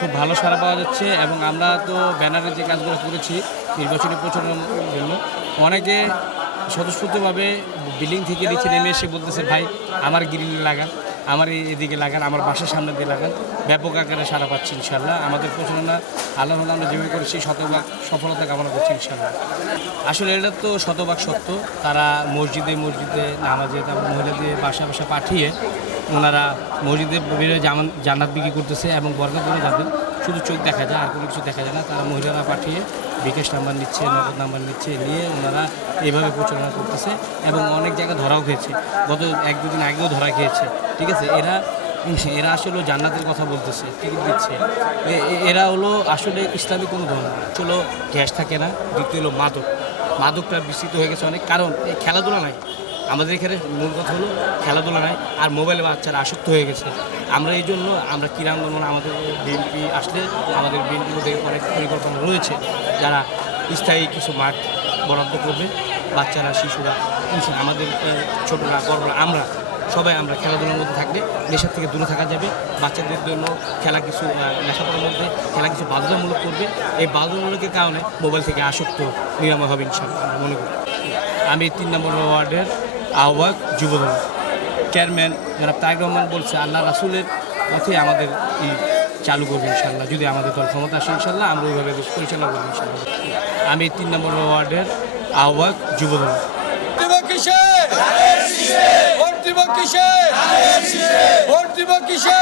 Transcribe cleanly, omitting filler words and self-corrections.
খুব ভালো সাড়া পাওয়া যাচ্ছে এবং আমরা তো ব্যানারের যে কাজগুলো করেছি নির্বাচনী প্রচারণার জন্য অনেকে স্বতঃস্ফূর্তভাবে বিল্ডিং থেকে নিচে নেমে এসে বলতেছে ভাই আমার গ্রিলে লাগান, আমার এদিকে লাগান, আমার বাসার সামনে দিয়ে লাগান। ব্যাপক আকারে সাড়া পাচ্ছি ইনশাল্লাহ। আমাদের প্রচারণা আল্লাহ আমরা যেভাবে করেছি শতভাগ সফলতা কামনা করছি ইনশাল্লাহ। আসলে এটা তো শতভাগ সত্য। তারা মসজিদে মসজিদে নামাজে তারপর মহিলাদের বাসা বাসা পাঠিয়ে ওনারা মসজিদে বেরোয় জান্নাত বিক্রি করতেছে এবং বরকত করে যাদের শুধু চোখ দেখা যায়, আর কোনো কিছু দেখা যায় না। তারা মহিলারা পাঠিয়ে বিকাশ নাম্বার নিচ্ছে, নগদ নাম্বার নিচ্ছে, নিয়ে ওনারা এইভাবে প্রচারণা করতেছে এবং অনেক জায়গায় ধরাও খেয়েছে। গত 1-2 দিন আগেও ধরা খেয়েছে। ঠিক আছে, এরা আসলে জান্নাতের কথা বলতেছে, টিকিট দিচ্ছে। এরা হলো আসলে ইসলামিক কোনো ধর্ম। চলো গ্যাস থাকে না, দ্বিতীয় হলো মাদকটা বিস্তৃত হয়ে গেছে অনেক। কারণ এই খেলাধুলা নাই আমাদের এখানে, মূল কথা হলো খেলাধুলা নাই, আর মোবাইলে বাচ্চারা আসক্ত হয়ে গেছে। আমরা এই জন্য আমরা ক্রীড়া আন্দোলন আমাদের বিএনপি আসলে আমাদের বিএনপির মধ্যে অনেক পরিকল্পনা রয়েছে, যারা স্থায়ী কিছু মাঠ বরাদ্দ করবে। বাচ্চারা, শিশুরা, আমাদের ছোটরা, বড়রা, আমরা সবাই আমরা খেলাধুলার মধ্যে থাকলে নেশার থেকে দূরে থাকা যাবে। বাচ্চাদের জন্য খেলা কিছু নেশাপড়ার মধ্যে খেলা কিছু বাধ্যতামূলক করবে। এই বাধ্যতামূলকের কারণে মোবাইল থেকে আসক্ত নিরাময় হবে ইনশাআল্লাহ আমরা মনে করি। আমি 3 নম্বর ওয়ার্ডের আহ্বায়ক যুবদল চেয়ারম্যান যারা তারেক রহমান বলছে আল্লাহ রাসুলের পথে আমাদের চালু করবে ইনশাল্লাহ। যদি আমাদের দল ক্ষমতা আসে ইনশাল্লাহ আমরা ওইভাবে পরিচালনা করবো ইনশাল্লাহ। আমি 3 নম্বর ওয়ার্ডের আহ্বায়ক যুবদল। ভোট দিব কিসে?